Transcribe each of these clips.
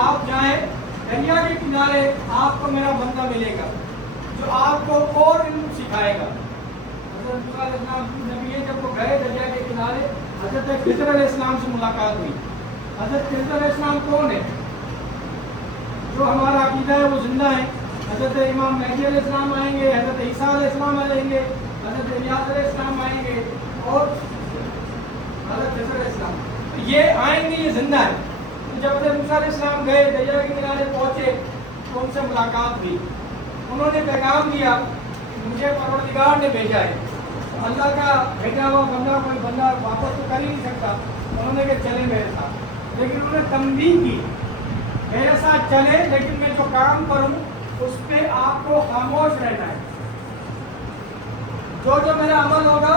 آپ جائیں دریا کے کنارے آپ کو میرا بندہ ملے گا جو آپ کو اور علم سکھائے گا. حضرت موسیٰ علیہ السلام نبی ہے جب وہ گئے دریا کے کنارے حضرت خضر علیہ السلام سے ملاقات ہوئی. حضرت خضر علیہ السلام کون ہے؟ جو ہمارا عقیدہ ہے وہ زندہ ہے. حضرت امام مہدی علیہ السلام آئیں گے, حضرت عیسیٰ علیہ السلام آئیں گے, حضرت الیاس علیہ السلام آئیں گے اور حضرت خضر علیہ السلام, یہ آئیں گے, یہ زندہ ہے. تو جب حضرت موسیٰ علیہ السلام گئے دریا کے کنارے پہنچے تو ان سے ملاقات ہوئی. انہوں نے پیغام دیا مجھے پروردگار نے بھیجا ہے. اللہ کا بھیجا ہوا بندہ کوئی بندہ واپس تو کر ہی نہیں سکتا. انہوں نے کہ چلے میرے ساتھ, لیکن انہوں نے تنبیہ کی میرے ساتھ چلے لیکن میں جو کام کروں اس پہ آپ کو خاموش رہنا ہے. جو میرا عمل ہوگا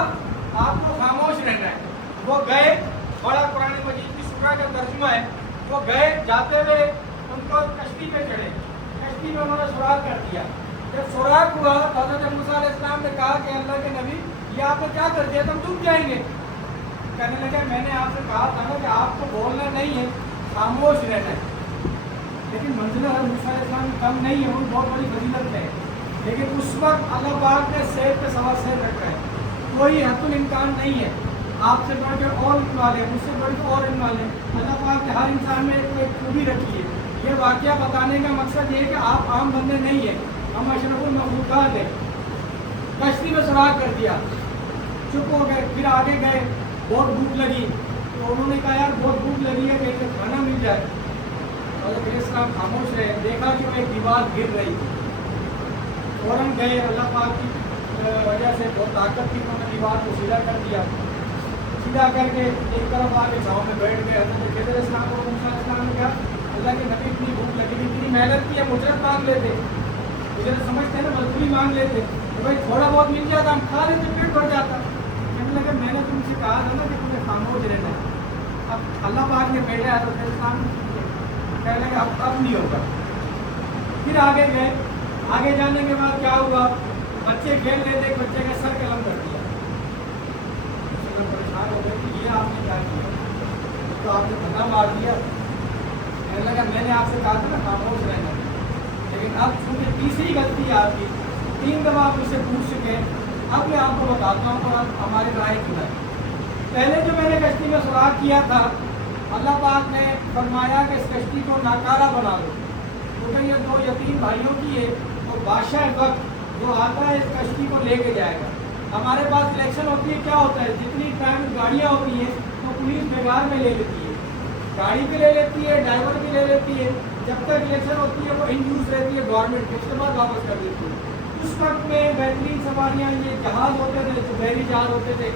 آپ کو خاموش رہنا ہے. وہ گئے, بڑا قرآن مجید کی سورہ کا ترجمہ ہے, وہ گئے جاتے ہوئے ان کو کشتی پہ چڑھے, کشتی میں انہوں نے سوراخ کر دیا. جب سوراخ ہوا تو حضرت موسیٰ علیہ السلام نے کہا کہ اللہ کے نبی یہ آپ نے کیا کر دیا, تم ڈوب جائیں گے. کہنے لگے میں نے آپ سے کہا تھا نا کہ آپ کو بولنا نہیں ہے, خاموش رہنا ہے. لیکن منزلہ حضرت موسیٰ علیہ السلام کی کم نہیں ہے, وہ بہت بڑی فضیلت ہے. لیکن اس وقت اللہ پاک نے سیر پہ سوا سیر رکھا ہے. کوئی حت الامکان نہیں ہے. آپ سے بڑھ کے اور علم والے, مجھ سے بڑھ کے اور علم والے. اللہ پاک نے ہر انسان میں ایک خوبی رکھی ہے. یہ واقعہ بتانے کا مقصد یہ ہے کہ آپ عام بندے نہیں ہیں, ہم اشرف المخلوقات ہیں. کشتی میں سوراخ کر دیا, چپ ہو گئے. پھر آگے گئے, بہت بھوک لگی تو انہوں نے کہا یار بہت بھوک لگی ہے, کہیں کھانا مل جائے. حضرت علیہ السلام خاموش رہے, دیکھا کہ وہ ایک دیوار گر رہی. فوراً گئے, اللہ پاک کی وجہ سے بہت طاقت تھی, انہوں نے دیوار کو سیدھا کر دیا. سیدھا کر کے ایک طرف آ کے چھاؤں میں بیٹھ گئے. حضرت خضر علیہ السلام کو موسیٰ علیہ السلام نے کہا اللہ کے نبی اتنی بھوک لگی تھی, اتنی محنت کی, ہم اجرت مانگ لیتے, اجرت سمجھتے ہیں نا, مزدوری مانگ لیتے تو بھائی تھوڑا بہت مل جاتا, ہم کھا لیتے, پیٹ بھر جاتا. کہنے لگا میں نے تم سے کہا تھا نا کہ تمہیں خاموش رہنا ہے. اب اللہ پاک نے بھیجا حضرت علیہ السلام, کہنے لگا اب نہیں ہوگا. پھر آگے گئے. آگے جانے کے بعد کیا ہوا, بچے کھیل رہے تھے, بچے کا سر قلم کر دیا. پریشان ہو گئے کہ یہ آپ نے کیا کیا, تو آپ نے دھکا مار دیا. کہنے لگا میں نے آپ سے کہا تھا نا خاموش رہنا, لیکن اب چونکہ تیسری غلطی ہے آپ کی, 3 دفعہ آپ مجھ سے پوچھ چکے, اب میں آپ کو بتاتا ہوں اور اب ہماری رائے کی ہے. پہلے جو میں نے کشتی میں سوراخ کیا تھا, اللہ پاک نے فرمایا کہ اس کشتی کو ناکارہ بنا دو, کیونکہ یہ 2 یتیم بھائیوں کی ہے, تو بادشاہ وقت جو آتا ہے اس کشتی کو لے کے جائے گا. ہمارے پاس الیکشن ہوتی ہے, کیا ہوتا ہے, جتنی ٹرافک گاڑیاں ہوتی ہیں تو پولیس بیگار میں لے لیتی ہے, گاڑی بھی لے لیتی ہے, ڈرائیور بھی لے لیتی ہے. جب تک الیکشن ہوتی ہے وہ ان یوز رہتی ہے گورنمنٹ کی, اس کے بعد واپس کر دیتی ہے. اس وقت میں بہترین سواریاں یہ جہاز ہوتے تھے, جو بحری جہاز ہوتے تھے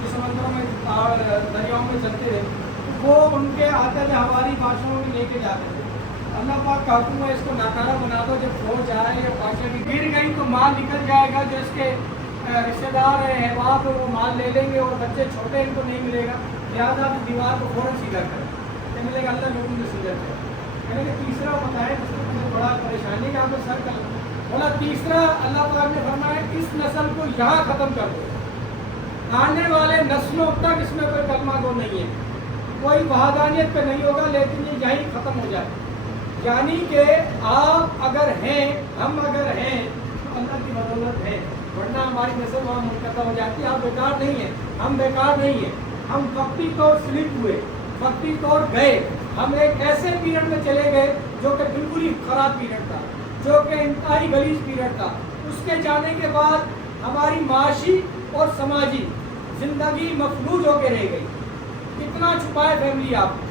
جو سمندروں میں دریاؤں میں چلتے تھے, وہ ان کے آتے تھے ہماری بادشاہوں میں لے کے جاتے تھے. اللہ پاک کا حکم ہے اس کو ناکارہ بنا دو, جب فوج آئے یا بادشاہ کی گر گئی تو مال نکل جائے گا, جو اس کے رشتے دار ہیں, احباب وہ مال لے لیں گے, اور بچے چھوٹے ان کو نہیں ملے گا. لہٰذا دیوار کو فوراً سیدھا کریں. کہنے لگا اللہ حکم میں سیدھا کرے. کہنے کہ تیسرا بتایا جس میں مجھے بڑا پریشانی کا آپ سر کر بولا, تیسرا اللہ پاک نے فرمایا اس نسل کو یہاں ختم کر دو, آنے والے نسلوں تک اس میں کوئی کلمہ گو نہیں ہے, کوئی وحدانیت پہ نہیں ہوگا, لیکن یہ یہیں ختم ہو جائے. یعنی کہ آپ اگر ہیں, ہم اگر ہیں تو اللہ کی بدولت ہے, ورنہ ہماری نسل وہاں منقطع ہو جاتی ہے. آپ بیکار نہیں ہیں, ہم بیکار نہیں ہیں, ہم وقتی طور سلپ ہوئے, وقتی طور گئے. ہم ایک ایسے پیریڈ میں چلے گئے جو کہ بالکل ہی خراب پیریڈ تھا, جو کہ انتہائی غلیظ پیریڈ تھا. اس کے جانے کے بعد ہماری معاشی اور سماجی زندگی مفلوج ہو کے رہ گئی. کتنا چھپائے فیملی آپ.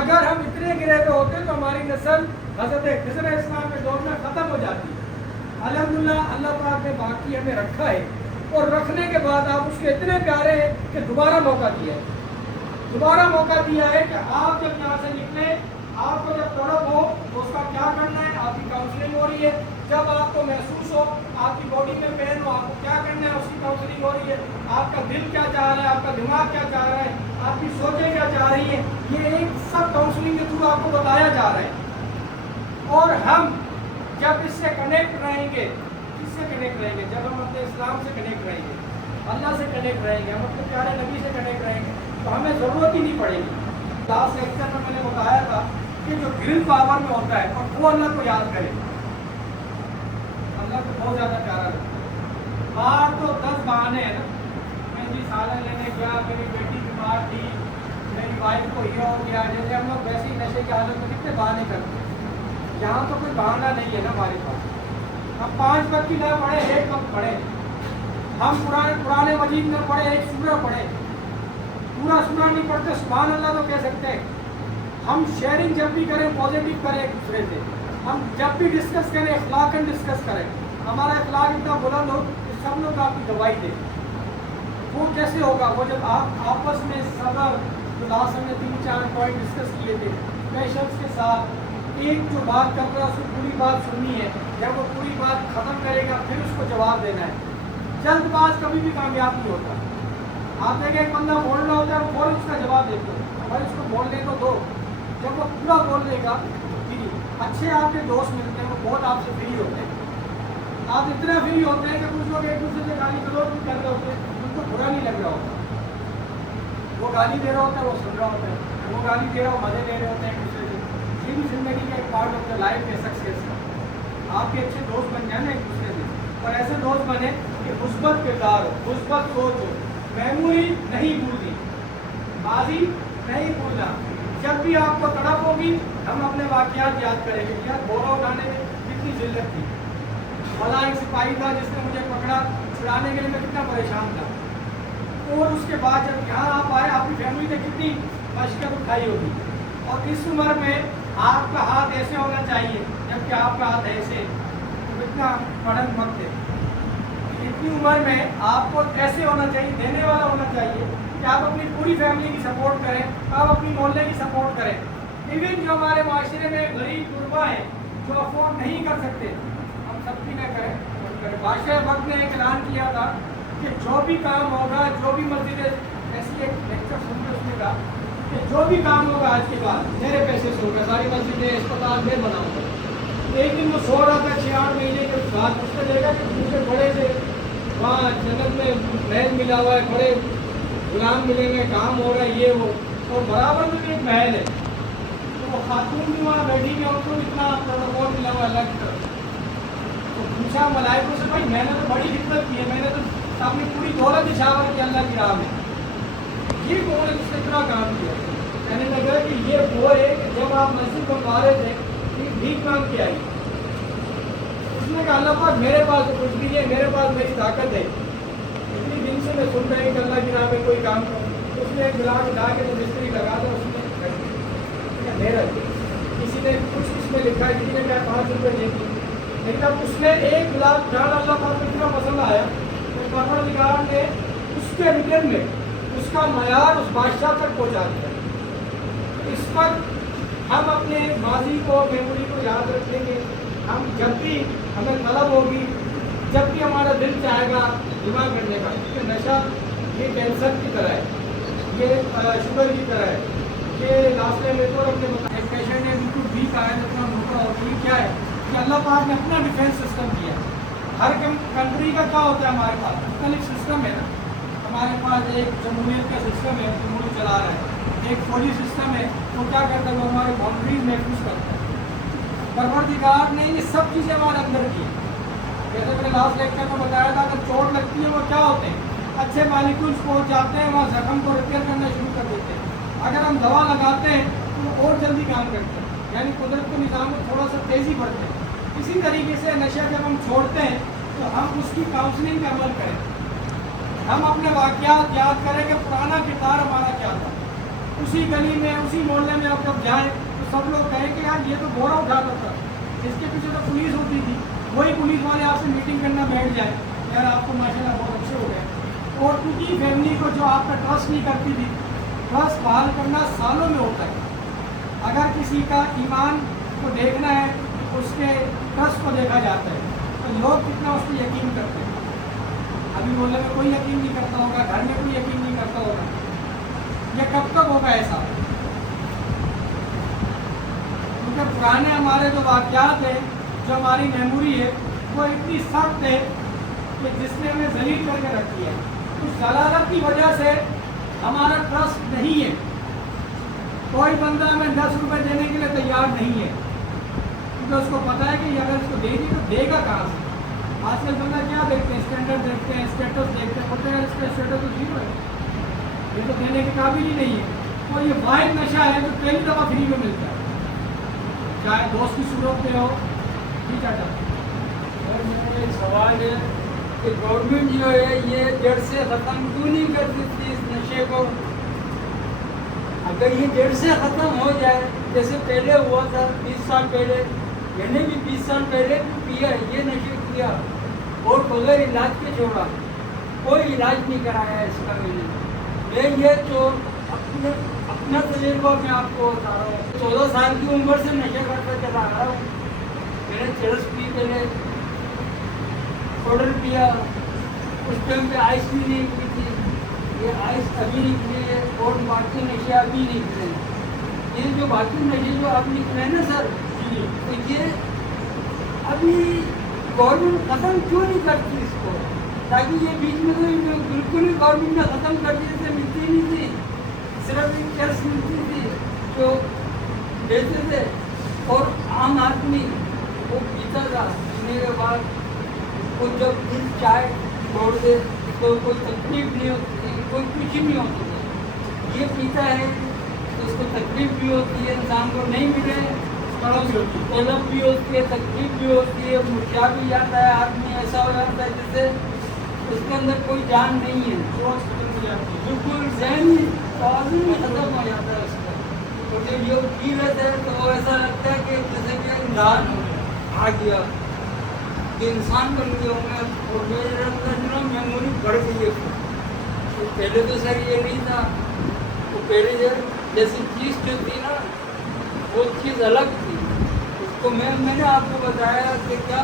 اگر ہم اتنے گرے ہوئے ہوتے تو ہماری نسل حضرت خضر علیہ السلام کے دور میں ختم ہو جاتی. الحمدللہ اللہ پاک نے باقی ہمیں رکھا ہے, اور رکھنے کے بعد آپ اس کے اتنے پیارے ہیں کہ دوبارہ موقع دیا ہے, دوبارہ موقع دیا ہے کہ آپ جب یہاں سے نکلیں, آپ کو جب طلب ہو تو اس کا کیا کرنا ہے, آپ کی کاؤنسلنگ ہو رہی ہے. جب آپ کو محسوس ہو, آپ کی باڈی میں پین ہو, آپ کو کیا کرنا ہے, اس کی کاؤنسلنگ ہو رہی ہے. آپ کا دل کیا چاہ رہا ہے, آپ کا دماغ کیا چاہ رہا ہے, آپ کی سوچیں کیا چاہ رہی ہیں, یہ ایک سب کاؤنسلنگ کے تھرو آپ کو بتایا جا رہا ہے. اور ہم جب اس سے کنیکٹ رہیں گے, کس سے کنیکٹ رہیں گے, جب ہم اپنے اسلام سے کنیکٹ رہیں گے, اللہ سے کنیکٹ رہیں گے, ہم اپنے پیارے نبی سے کنیکٹ رہیں گے, تو ہمیں ضرورت ہی نہیں پڑے گی. لاسٹ لیکچر میں نے بتایا تھا کہ جو گرل پاور میں ہوتا ہے اور وہ اللہ کو یاد کرے. اللہ کو بہت زیادہ پیارا لگتا ہے. باہر تو 10 بہانے ہیں نا, میں جی سالن لینے گیا, میری بیٹی بیمار تھی, میری وائف کو یہ ہو گیا, جیسے ہم لوگ ویسے ہی نشے کی حالت میں کتنے بہانے کرتے ہیں. یہاں تو کوئی بہانہ نہیں ہے نا ہمارے پاس. ہم 5 وقت کی نہ پڑھے, 1 وقت پڑھے. ہم پرانے مجید میں پڑھے, 1 سورہ پڑھے, پورا سورہ نہیں پڑھتے سبحان اللہ تو کہہ سکتے ہیں. ہم شیئرنگ جب بھی کریں پازیٹیو کریں ایک دوسرے سے. ہم جب بھی ڈسکس کریں اخلاقاً ڈسکس کریں. ہمارا اخلاق اتنا بلند ہو کہ سب لوگ آپ کی گواہی دیں. وہ کیسے ہوگا؟ وہ جب آپ آپس میں صبر, جو لاسٹ ہم نے 3-4 پوائنٹ ڈسکس کیے تھے, پیشنس کے ساتھ ایک جو بات کر رہا ہے اس کو پوری بات سننی ہے, جب وہ پوری بات ختم کرے گا پھر اس کو جواب دینا ہے. جلد باز کبھی بھی کامیاب نہیں ہوتا. آپ دیکھیں ایک بندہ بول رہا ہوتا ہے, وہ فوراً اس کا جواب دیتے ہیں, بھائی اس کو بولنے کو دو. جب وہ پورا بول دے گا, جی اچھے آپ کے دوست ملتے ہیں, وہ بہت آپ سے فری ہوتے ہیں. آپ اتنا فری ہوتے ہیں کہ کچھ لوگ ایک دوسرے سے گالی گلوچ بھی کر رہے ہوتے ہیں, ان کو برا نہیں لگ رہا ہوتا. وہ گالی دے رہا ہوتا ہے, وہ سن رہا ہوتا ہے, وہ گالی دے رہا ہو, مزے لے رہے ہوتے ہیں ایک دوسرے سے. یہ بھی زندگی کا ایک پارٹ آف دا لائف ہے سکسیس کا. آپ کے اچھے دوست بن جائیں نا ایک دوسرے سے, اور ایسے دوست بنے کہ مثبت کردار ہو, مثبت سوچ ہو, میموری نہیں بھولنی, ماضی نہیں بھولنا. جب بھی آپ کو تڑپ ہوگی ہم اپنے واقعات یاد کریں گے. یار بورا اٹھانے میں کتنی ذلت تھی, بھلا ایک سپاہی تھا جس نے مجھے پکڑا, چھڑانے کے لیے میں کتنا پریشان تھا. اور اس کے بعد جب یہاں آپ آئے, آپ کی فیملی نے کتنی مشقت اٹھائی ہوگی. اور اس عمر میں آپ کا ہاتھ ایسے ہونا چاہیے, جبکہ آپ کا ہاتھ ایسے, اتنا پڑھن وقت ہے. اتنی عمر میں آپ کو ایسے ہونا چاہیے, دینے والا ہونا چاہیے کہ آپ اپنی پوری فیملی کی سپورٹ کریں, آپ اپنی محلے کی سپورٹ کریں. ایون جو ہمارے معاشرے میں غریب غربا ہیں جو افورڈ نہیں کر سکتے, ہم سب کی نہ کریں. بادشاہ وقت نے ایک اعلان کیا تھا کہ جو بھی کام ہوگا, جو بھی مسجد, ایسی ایک لیکچر سن کے اس نے کہا کہ جو بھی کام ہوگا آج کے بعد میرے پیسے سے ہوگا, ساری مسجدیں اسپتال میں بناؤں گا. ایک دن وہ سو رہا تھا 6-8 مہینے کے بعد, اس نے دیکھا کہ دوسرے بڑے سے وہاں جنت میں محل ملا ہوا ہے, بڑے غلام ملیں گے, کام ہو رہا ہے یہ وہ, اور برابر میں بھی ایک محل ہے. تو وہ خاتون بھی وہاں بیٹھی ہوئی, ان کو اتنا پروٹوکول ملا ہوا اللہ کی طرف. تو پوچھا ملائکوں سے, بھائی میں نے تو بڑی خدمت کی ہے, میں نے تو اپنی پوری دولت نشاور کی اللہ کی راہ میں, یہ کون ہے جس نے اتنا کام کیا؟ کہنے لگا کہ یہ وہ ہے کہ جب آپ مسجد بنوا رہے تھے بھیک مانگ کے آئی. اس نے کہا اللہ پاک میرے پاس تو کچھ نہیں ہے, میرے پاس میری طاقت ہے, اتنی دن سے میں سن رہی ہوں کہ اللہ کی راہ میں کوئی کام کروں. اس نے ایک گلاس اٹھا کے تو مستری لگا دیا, اس نے میرا کسی نے کچھ اس میں لکھا ہے, کسی نے کہا 5 روپے دے دی. لیکن جب اس نے ایک گلاس ڈالا, اللہ پاک کو اتنا پسند آیا کہ پروردگار نے اس کے ریٹرن میں اس کا معیار اس بادشاہ تک پہنچا دیا. اس وقت ہم اپنے ماضی کو, میموری کو یاد رکھیں گے. ہم جب بھی ہمیں طلب ہوگی, جب بھی ہمارا دل چاہے گا دماغ کرنے کا, کیونکہ نشہ یہ کینسر کی طرح ہے, یہ شوگر کی طرح ہے. یہ لاسٹ میں تو اپنے ایک پیشنٹ نے بالکل ٹھیک آیا, اتنا موقع ہوتا ہے کیا ہے کہ اللہ پاک نے اپنا ڈیفینس سسٹم کیا ہے. ہر کنٹری کا کیا ہوتا ہے, ہمارے پاس مختلف سسٹم ہے نا. ہمارے پاس ایک جمہوریت کا سسٹم ہے, جمہوری چلا رہا ہے. ایک فوجی سسٹم ہے, وہ کیا کرتا ہے, وہ ہمارے باؤنڈریز محفوظ کرتا ہے. پروردگار نے یہ سب چیزیں ہمارے اندر کی. جیسے میں نے لاسٹ لیکچر میں بتایا تھا, اگر چوٹ لگتی ہے وہ کیا ہوتے ہیں, اچھے مالیکولز پہنچ جاتے ہیں, وہاں زخم کو ریپیئر کرنا شروع کر دیتے ہیں. اگر ہم دوا لگاتے ہیں تو وہ اور جلدی کام کرتے ہیں, یعنی قدرت کے نظام میں تھوڑا سا تیزی بڑھتے ہیں. اسی طریقے سے نشہ جب ہم چھوڑتے ہیں تو ہم اس کی کاؤنسلنگ کا عمل کریں. ہم اپنے واقعات یاد کریں کہ پرانا کردار ہمارا کیا تھا. اسی گلی میں, اسی محلے میں آپ جب جائیں تو سب لوگ کہیں کہ یار یہ تو بورا اٹھاتا تھا, اس کے پیچھے تو پولیس ہوتی تھی, وہی پولیس والے آپ سے میٹنگ کرنا بیٹھ جائیں, یار آپ کو ماشاءاللہ بہت اچھے ہو گئے. اور ان کی فیملی کو جو آپ کا ٹرسٹ نہیں کرتی تھی, ٹرسٹ بحال کرنا سالوں میں ہوتا ہے. اگر کسی کا ایمان کو دیکھنا ہے تو اس کے ٹرسٹ کو دیکھا جاتا ہے, تو لوگ کتنا اس پہ یقین کرتے ہیں. ابھی محلے میں کوئی یقین نہیں کرتا ہوگا, گھر میں کوئی یقین نہیں کرتا ہوگا. یہ کب تک ہوگا ایسا؟ کیونکہ پرانے ہمارے جو واقعات ہیں, جو ہماری میموری ہے, وہ اتنی سخت ہے کہ جس نے ہمیں ذلیل کر کے رکھی ہے. اس ضلالت کی وجہ سے ہمارا ٹرسٹ نہیں ہے. کوئی بندہ ہمیں 10 روپے دینے کے لیے تیار نہیں ہے، کیونکہ اس کو پتہ ہے کہ اگر اس کو دے دی تو دے گا کہاں سے۔ آج کل بندہ کیا دیکھتے ہیں، اسٹینڈرڈ دیکھتے ہیں، اسٹیٹس دیکھتے ہیں، بولتے ہیں اس کا اسٹیٹس تو زیرو ہے، یہ تو دینے کے قابل ہی نہیں ہے۔ اور یہ واحد نشہ ہے جو پہلی دفعہ فری میں ملتا ہے، چاہے دوست کی صورت میں ہو۔ ٹھیک ہے سر میرا ایک سوال ہے کہ گورنمنٹ جو ہے یہ جڑ سے ختم کیوں نہیں کرتی تھی اس نشے کو؟ اگر یہ جڑ سے ختم ہو جائے، جیسے پہلے ہوا تھا 20 سال پہلے، میں نے بھی 20 سال پہلے بھی پیا، یہ نشے کیا اور بغیر علاج کے چھوڑا، کوئی علاج نہیں کرایا اس کا میں یہ جو اپنا تجربہ میں آپ کو بتا رہا ہوں۔ 14 سال کی عمر سے نشے کرتا چلا آ رہا ہوں۔ میں نے چرس پی، پہلے پاؤڈر پیا، اس ٹائم پہ آئس بھی نہیں پی تھی، یہ آئس ابھی نکلی ہے اور باقی نشے ابھی نکلے ہیں۔ یہ جو باقی نشے جو اب نکلے ہیں نا سر، تو یہ ابھی گورنمنٹ ختم کیوں نہیں کرتی اس کو؟ تاکہ یہ بیچ میں تو بالکل ہی گورنمنٹ نے ختم کر دی تھے، ملتی نہیں تھی، صرف ایک چرس ملتی تھی جو دیتے تھے، اور عام آدمی وہ پیتا تھا۔ پینے کے بعد وہ جب دل چائے چھوڑ دے تو کوئی تکلیف نہیں ہوتی تھی، کوئی کچھ نہیں ہوتی تھی۔ یہ پیتا ہے تو اس کو تکلیف بھی ہوتی ہے، انسان کو نہیں ملے طلب بھی ہوتی ہے، تکلیف بھی ہوتی ہے، مرجھا بھی جاتا ہے آدمی، ایسا ہو جاتا ہے جیسے اس کے اندر کوئی جان نہیں ہے، سوچ ختم ہو جاتی ہے، بالکل ذہنی توازن ہی ختم ہو جاتا ہے اس کا۔ اور جب یہ پی لیتے ہیں تو ایسا لگتا ہے کہ جیسے کہ انسان آ گیا، کہ انسان بن گیا ہوں میں، اور میرے اندر میموری بڑھ گئی ہے۔ تو پہلے تو سر یہ نہیں تھا، وہ پہلے جیسی چیز جو تھی نا وہ چیز الگ تھی، اس کو میں نے آپ کو بتایا کہ کیا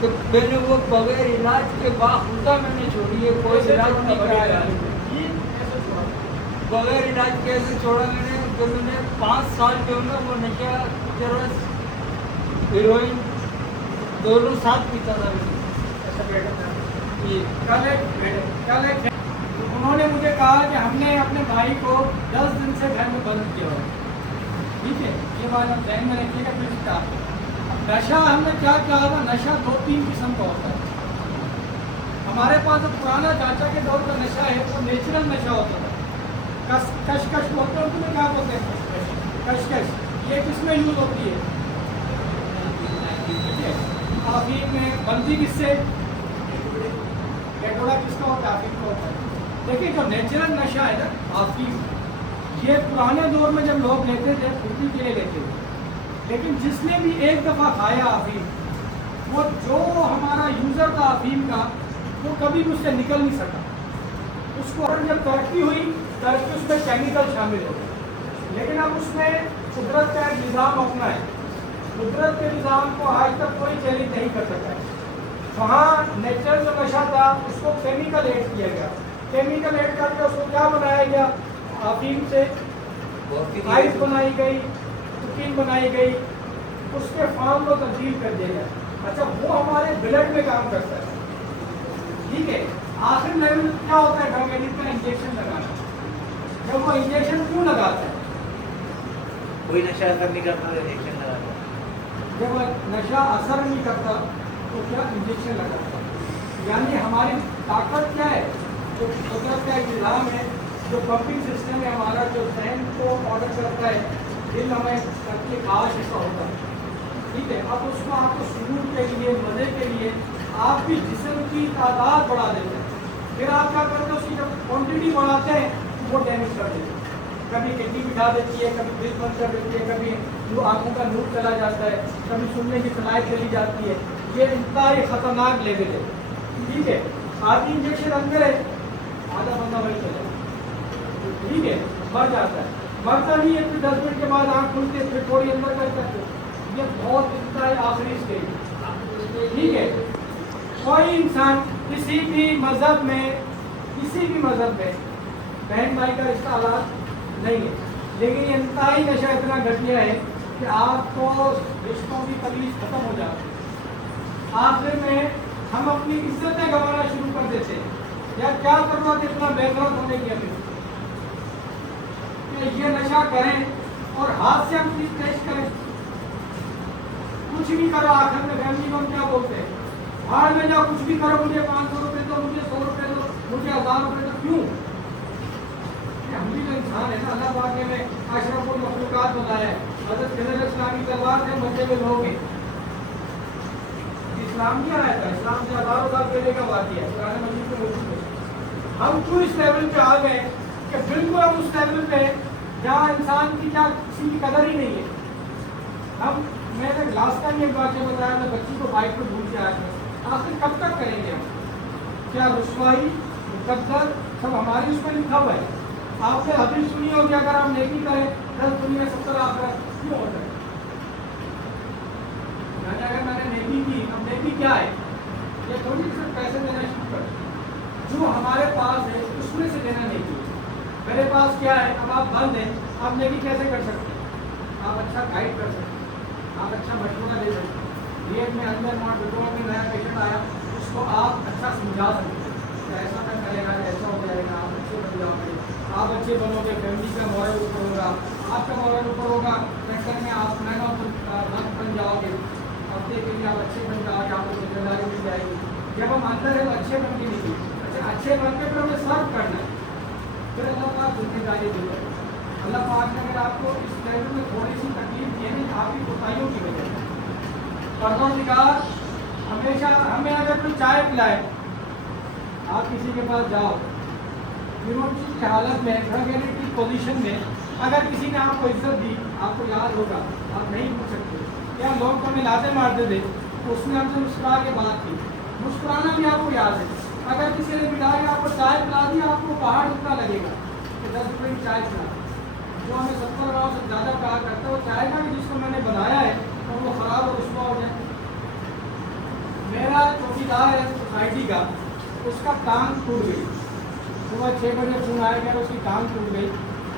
کہ میں نے وہ بغیر علاج کے باخودہ میں نے چھوڑی ہے، کوئی علاج نہیں کرایا، بغیر علاج کیسے چھوڑا میں نے؟ جب میں نے 5 سال جو نا وہ نشہ چرس ہیروئن دونوں ساتھ پیتا تھا کل انہوں نے مجھے کہا کہ ہم نے اپنے بھائی کو 10 دن سے گھر میں بند کیا ہوا، ٹھیک ہے، یہ بات ہم ذہن میں رکھیے گا۔ پھر نشہ ہم نے کیا کہا تھا، نشہ 2-3 قسم کا ہوتا ہے۔ ہمارے پاس جو پرانا چاچا کے دور کا نشہ ہے وہ نیچرل نشہ ہوتا تھا، کشکش بولتے ہیں، تمہیں کیا بولتے ہیں؟ کشکش۔ یہ کس میں یوز ہوتی ہے؟ افیم میں بنتی کس سے؟ ڈیٹولا کس کا ہوتا ہے؟ افیم کا ہوتا ہے۔ دیکھیں جو نیچرل نشہ ہے نا افیم، یہ پرانے دور میں جب لوگ لیتے تھے پھرتی کے لیے لیتے تھے، لیکن جس نے بھی ایک دفعہ کھایا افیم، وہ جو ہمارا یوزر تھا افیم کا، وہ کبھی بھی اس سے نکل نہیں سکا۔ اس کو جب ترقی ہوئی، اس میں کیمیکل شامل ہو گئے، لیکن اب اس میں قدرت کا ایک نظام اپنا ہے، قدرت کے نظام کو آج تک کوئی چیلنج نہیں کر سکا ہے۔ وہاں نیچرل جو نشہ تھا اس کو کیمیکل ایڈ کیا گیا، کیمیکل ایڈ کر کے اس کو کیا بنایا گیا؟ افیم سے آئس بنائی گئی، کوکین بنائی گئی، اس کے فارم کو تبدیل کر دیا گیا۔ اچھا وہ ہمارے بلڈ میں کام کرتا ہے، ٹھیک ہے۔ آخر لیول کیا ہوتا ہے؟ ڈرگ ایڈکٹ کا انجیکشن لگانا۔ جب وہ انجیکشن کیوں لگاتا ہے؟ کوئی نشہ اثر نہیں کرتا تو انجیکشن لگاتا ہے۔ جب نشہ اثر نہیں کرتا تو کیا انجیکشن لگاتا ہے؟ یعنی ہماری طاقت کیا ہے؟ جو قدرت کا ایک نظام ہے، جو پمپنگ سسٹم ہے ہمارا، جو ذہن کو آرڈر کرتا ہے، دل ہمیں کرتی کاش ایسا ہوتا ہے، ٹھیک ہے۔ اب اس کو آپ کو سرور کے لیے، مزے کے لیے آپ بھی جسم کی تعداد بڑھا دیتے ہیں، پھر آپ کیا کرتے ہیں؟ اس کی جب کوانٹٹی بڑھاتے ہیں وہ ڈیمیج کر دیتے ہیں، کبھی کڈنی بٹھا دیتی ہے، کبھی دل بند کر دیتی ہے، کبھی آنکھوں کا نور چلا جاتا ہے، کبھی سننے کی صلاحیت چلی جاتی ہے۔ یہ انتہائی خطرناک لیول ہے، ٹھیک ہے۔ آدمی انجیکشن اندر ہے، آدھا بندہ وہی چلا جاتا ہے، ٹھیک ہے، مر جاتا ہے، مرتا نہیں ہے، پھر 10 منٹ کے بعد آنکھ کھلتی ہے، پھر تھوڑی اندر کرتا ہے۔ یہ بہت انتہائی آخری اسٹیج ہے، ٹھیک ہے۔ کوئی انسان کسی بھی مذہب میں بہن بھائی کا رشتہ الگ نہیں ہے، لیکن یہ انتہائی نشہ اتنا گھٹیا ہے کہ آپ کو رشتوں کی تکلیف ختم ہو جاتی ہے۔ آخر میں ہم اپنی عزتیں گنوانا شروع کر دیتے ہیں، یا کیا ضرورت اتنا بے غیرت ہونے کی؟ ابھی کہ یہ نشہ کریں اور ہاتھ سے ہم چیز ٹیسٹ کریں. کچھ بھی کرو آخر میں فیملی کو ہم کیا بولتے ہیں, باہر میں جاؤ کچھ بھی کرو, مجھے 500 روپے دو, مجھے 100 روپے دو, مجھے 1000 روپے دو. کیوں؟ ہم بھی تو انسان ہے نا. اللہ پاک نے اشرف المخلوقات بنایا ہے. حضرت خضر اسلامی تلوار سے بچے ہوئے لوگ ہیں. اسلام کیا آیا تھا؟ اسلام سے ہزاروں سال پہلے کا واقعہ ہے, قرآن مجید میں موجود ہے. ہم کیوں اس لیول پہ آ گئے کہ بالکل ہم اس لیول پہ جہاں انسان کی کیا کسی کی قدر ہی نہیں ہے. ہم میں نے لاسٹ ٹائم ایک واقعہ بتایا, میں بچی کو بائک پہ بھول کے آیا تھا. آخر کب تک کریں گے ہم؟ کیا رسوائی مقدر سب ہماری اس میں لکھا ہوا ہے. آپ نے حدیث سنی ہوگی, اگر ہم نیکی کریں 10 دنیا 70 آخرت. کیوں ہوتا ہے؟ اگر میں نے نیکی کی, اب نیکی کیا ہے؟ یہ تھوڑی صرف پیسے دینا شروع کر, جو ہمارے پاس ہے اس میں سے دینا نیکی. میرے پاس کیا ہے, اب آپ بند ہیں, آپ نیکی کیسے کر سکتے ہیں؟ آپ اچھا گائیڈ کر سکتے ہیں, آپ اچھا مشورہ دے سکتے ہیں. ریٹ میں اندر ڈاکٹروں میں نیا پیشنٹ آیا, اس کو آپ اچھا سمجھا سکتے ہیں, ایسا نہ کرے گا, ایسا ہو جائے گا, آپ اچھے بن جاؤ گے, آپ اچھے بنو گے, فیملی کا مورل اوپر ہوگا, آپ کا مورل اوپر ہوگا, سیکٹر میں آپ مہنگا بن جاؤ گے, ہفتے کے لیے آپ اچھے بن جاؤ گے, آپ کو ذمہ داری مل جائے گی. جب ہم اندر ہے تو اچھے بن کے نکلے, اچھے بن کے پھر ہمیں سرو کرنا ہے, پھر اللہ پاک ذمہ داری دے گا. اللہ پاک نے اگر آپ کو اس لیول میں تھوڑی سی تکلیف دی ہے آپ کی کوتاہیوں کی وجہ سے. پروردگار ہمیشہ ہمیں اگر کوئی چائے پلائے, آپ کسی کے پاس جاؤ ایمرجنسی کی حالت میں, ڈرگ پوزیشن میں, اگر کسی نے آپ کو عزت دی, آپ کو یاد ہوگا, آپ نہیں پوچھ سکتے کیا لوگ تو ہمیں لاتے مارتے تھے, تو اس نے ہم سے مسکرا کے بات کی. مسکرانا بھی آپ کو یاد ہے. اگر کسی نے ملا کے آپ کو چائے پلا دی, آپ کو پہاڑ اتنا لگے گا کہ 10 روپے کی چائے پلا. جو ہمیں 70 روپے سے زیادہ پیار کرتا ہے, وہ چائے کا بھی جس کو میں نے بنایا ہے اور وہ خراب اور رسوا ہو جائے. میرا چوکیدار ہے سوسائٹی کا, اس کا ٹانگ ٹوٹ گئی, صبح 6 بجے فون آیا کہ اس کی ٹانگ ٹوٹ گئی,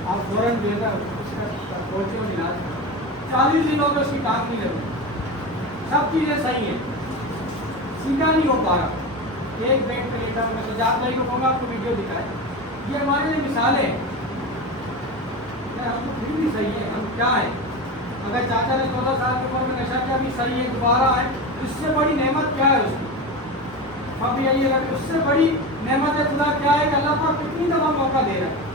آپ فوراً جو ہے اس کا پہنچے اور علاج کریں. 40 دنوں میں اس کی ٹانگ نہیں لگی, سب چیزیں صحیح ہیں, سیدھا نہیں ہو پا رہا. ایک بیڈ پہ لیٹا, میں سجاد بھائی کو کہوں گا آپ کو ویڈیو دکھائے. یہ ہمارے لیے مثالیں ہیں. ہم تو پھر بھی صحیح ہے, ہم کیا ہیں؟ اگر چاچا نے 14 سال کی عمر میں نشہ کیا بھی صحیح ہے, دوبارہ آئے, اس سے بڑی نعمت کیا ہے اس کی؟ اب یہی ہے کہ اس سے بڑی نعمت خدا کیا ہے کہ اللہ پاک کتنی دفعہ موقع دے رہا ہے.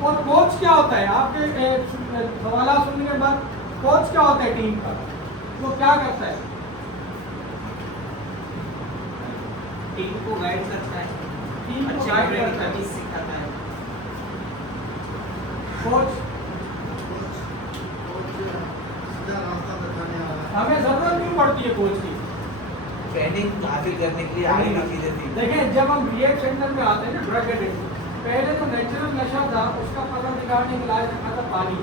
اور کوچ کیا ہوتا ہے؟ آپ کے سوالات سننے کے بعد کوچ کیا ہوتا ہے ٹیم کا؟ وہ کیا کرتا ہے؟ ٹیم کو گائیڈ کرتا ہے, ٹیم کو اچھا گائیڈ گائیڈ کرتا ہے. سکھاتا ہے. کوچ ہمیں ضرورت نہیں پڑتی ہے کوچ کی. ٹریننگ حاصل کرنے کے لیے آگے کی چیزیں تھی. دیکھیں جب ہم ریئیکٹ سینٹر میں آتے ہیں نا, ڈرگ ایڈکٹ, پہلے تو نیچرل نشہ تھا, اس کا پروردگار نے علاج رکھا تھا پانی.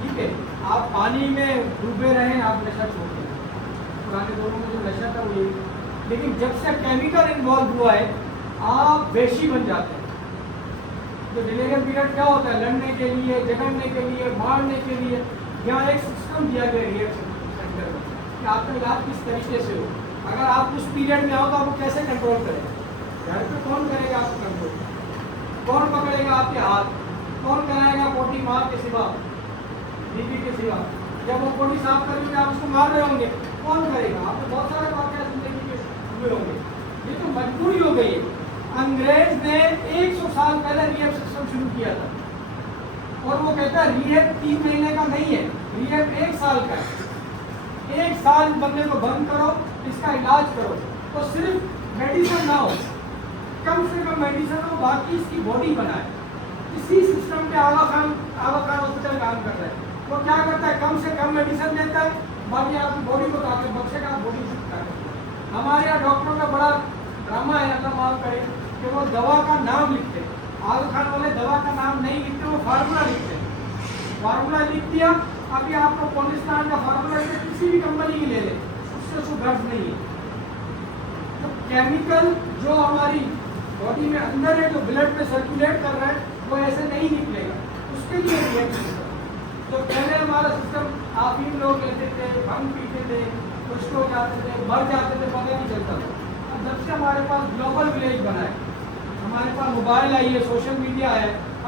ٹھیک ہے, آپ پانی میں ڈوبے رہیں, آپ نشہ چھوڑ دیں. پرانے دوروں میں جو نشہ تھا وہ یہی. لیکن جب سے کیمیکل انوالو ہوا ہے, آپ ویشی بن جاتے ہیں. تو ڈیلیریئم پیریڈ کیا ہوتا ہے؟ لڑنے کے لیے, جگڑنے کے لیے, مارنے کے لیے. یہاں ایک سسٹم دیا گیا ریئیکٹ سینٹر میں کہ آپ کا علاج کس طریقے سے ہو. اگر آپ اس پیریڈ میں آؤ تو آپ کو کیسے کنٹرول کریں؟ گھر پہ کون کرے گا آپ کو کنٹرول؟ کون پکڑے گا آپ کے ہاتھ؟ کون کرائے گا پوٹی ماں کے سوا, بیوی کے سوا؟ جب وہ پوٹی صاف کریں گے آپ اس کو مار رہے ہوں گے, کون کرے گا؟ آپ نے بہت سارے واقعات زندگی کے ہوئے ہوں گے. یہ تو مجبوری ہو گئی ہے. انگریز نے 100 سال پہلے ریئیکٹ سسٹم شروع کیا تھا, اور وہ کہتا ہے ریئیکٹ 3 مہینے کا نہیں ہے, ریئیکٹ 1 سال کا ہے. 1 سال بندے کو بند کرو, اس کا علاج کرو, تو صرف میڈیسن نہ ہو, کم سے کم میڈیسن ہو, باقی اس کی باڈی بنائے. اسی سسٹم پہ آغا خان ہاسپٹل کام کرتا ہے. وہ کیا کرتا ہے؟ کم سے کم میڈیسن دیتا ہے, باقی آپ کی باڈی کو طاقت بخشے گا, باڈی فٹ کرے گا. ہمارے یہاں ڈاکٹروں کا بڑا ڈرامہ ہے, اللہ معاف کرے, کہ وہ دوا کا نام لکھتے ہیں. آغا خان والے دوا کا نام نہیں لکھتے, وہ فارمولا لکھتے ہیں. فارمولا لکھ دیا, ابھی آپ کو پولسٹان کا فارمولا کسی بھی کمپنی کی لے لیں, اس سے کوئی غرض نہیں ہے. تو کیمیکل جو ہماری باڈی میں اندر ہے, جو بلڈ میں سرکولیٹ کر رہا ہے, وہ ایسے نہیں نکلے گا. اس کے لیے ریئیکشن. تو پہلے ہمارا سسٹم, افیم لوگ لیتے تھے, بھنگ پیتے تھے, کچھ ہو جاتے تھے, مر جاتے تھے, پتہ نہیں چلتا تھا. اب جب سے ہمارے پاس گلوبل ولیج بنا ہے, ہمارے پاس موبائل آئی ہے, سوشل میڈیا ہے,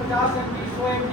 50 MG 100 MG